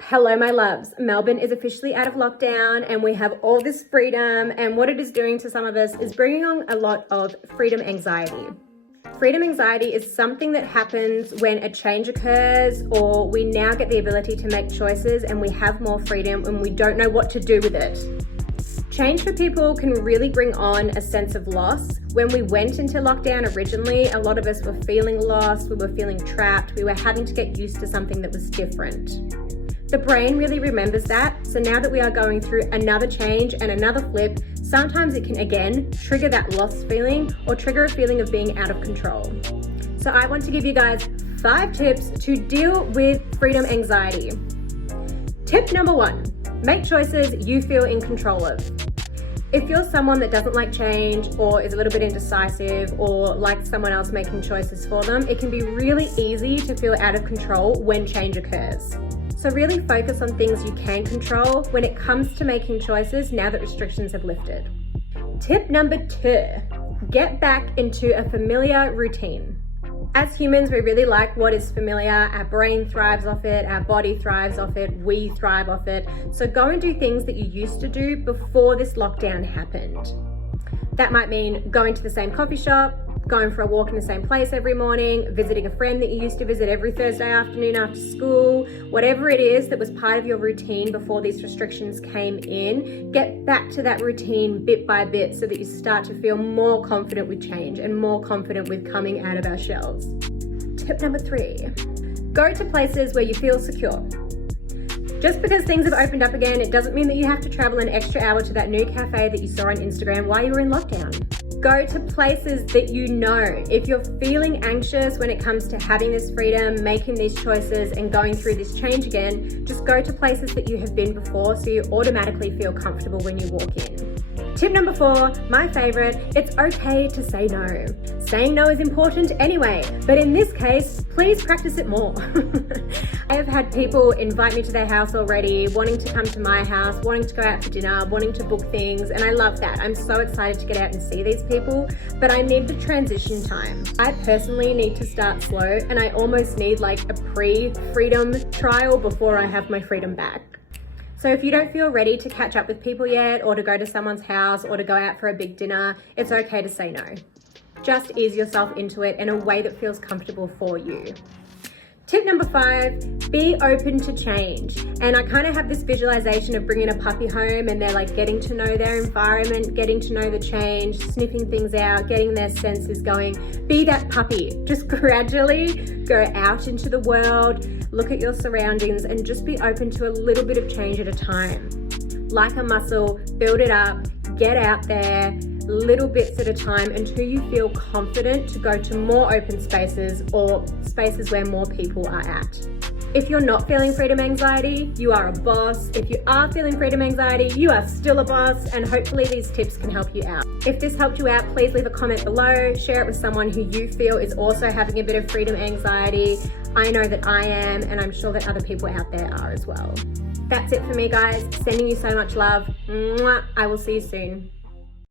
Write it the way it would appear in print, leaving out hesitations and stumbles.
Hello, my loves. Melbourne is officially out of lockdown and we have all this freedom, and what it is doing to some of us is bringing on a lot of freedom anxiety. Freedom anxiety is something that happens when a change occurs, or we now get the ability to make choices and we have more freedom when we don't know what to do with it. Change for people can really bring on a sense of loss. When we went into lockdown originally, a lot of us were feeling lost, we were feeling trapped, we were having to get used to something that was different. The brain really remembers that, so now that we are going through another change and another flip, sometimes it can again trigger that lost feeling or trigger a feeling of being out of control. So I want to give you guys 5 tips to deal with freedom anxiety. Tip number 1, make choices you feel in control of. If you're someone that doesn't like change or is a little bit indecisive or likes someone else making choices for them, it can be really easy to feel out of control when change occurs. So really focus on things you can control when it comes to making choices now that restrictions have lifted. Tip number 2, get back into a familiar routine. As humans, we really like what is familiar. Our brain thrives off it, our body thrives off it, we thrive off it. So go and do things that you used to do before this lockdown happened. That might mean going to the same coffee shop, going for a walk in the same place every morning, visiting a friend that you used to visit every Thursday afternoon after school, whatever it is that was part of your routine before these restrictions came in, get back to that routine bit by bit so that you start to feel more confident with change and more confident with coming out of our shells. Tip number 3, go to places where you feel secure. Just because things have opened up again, it doesn't mean that you have to travel an extra hour to that new cafe that you saw on Instagram while you were in lockdown. Go to places that you know. If you're feeling anxious when it comes to having this freedom, making these choices and going through this change again, just go to places that you have been before so you automatically feel comfortable when you walk in. Tip number 4, my favorite, it's okay to say no. Saying no is important anyway, but in this case, please practice it more. I have had people invite me to their house already, wanting to come to my house, wanting to go out for dinner, wanting to book things, and I love that. I'm so excited to get out and see these people, but I need the transition time. I personally need to start slow, and I almost need like a pre-freedom trial before I have my freedom back. So if you don't feel ready to catch up with people yet, or to go to someone's house, or to go out for a big dinner, it's okay to say no. Just ease yourself into it in a way that feels comfortable for you. Tip number 5, be open to change. And I kind of have this visualization of bringing a puppy home and they're like getting to know their environment, getting to know the change, sniffing things out, getting their senses going. Be that puppy. Just gradually go out into the world, look at your surroundings, and just be open to a little bit of change at a time. Like a muscle, build it up, get out there, little bits at a time until you feel confident to go to more open spaces or spaces where more people are at. If you're not feeling freedom anxiety, you are a boss. If you are feeling freedom anxiety, you are still a boss, and hopefully these tips can help you out. If this helped you out, please leave a comment below, share it with someone who you feel is also having a bit of freedom anxiety. I know that I am, and I'm sure that other people out there are as well. That's it for me, guys. Sending you so much love. Mwah. I will see you soon.